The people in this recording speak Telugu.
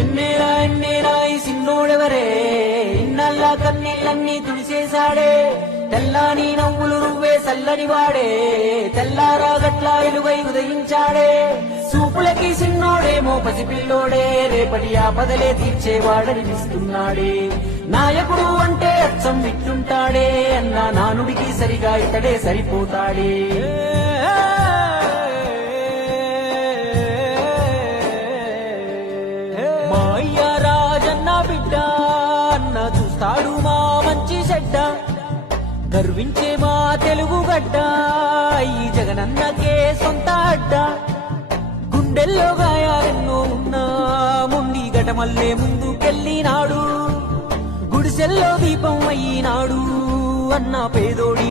ఎన్నేరా ఎన్నేరా ఈ సిన్నోడెవరే, ఇన్నల్లా కన్నీళ్ళన్నీ తుడిసేశాడే, తెల్లాని నవ్వులు నువ్వే చల్లని వాడే, తెల్లారా గట్లా ఎలుగై ఉదయించాడే. సూపులకి సిన్నోడేమో పసిపిల్లోడే, రేపటి ఆపదలే తీర్చేవాడనిపిస్తున్నాడే. నాయకుడు అంటే అచ్చం విట్టుంటాడే, అన్న నానుడికి సరిగా ఇతడే సరిపోతాడే. మా అయ్య రాజన్న బిడ్డ అన్న చూస్తాడు మా మంచి చెడ్డ, గర్వించే మా తెలుగు గడ్డ ఈ జగనన్నకే సొంత అడ్డ. గుండెల్లో గాయాలెన్నో ఉన్నా ముండి గటమల్లే ముందుకెళ్ళినాడు, గుడిసెల్లో దీపం అయ్యినాడు అన్న పేదోడి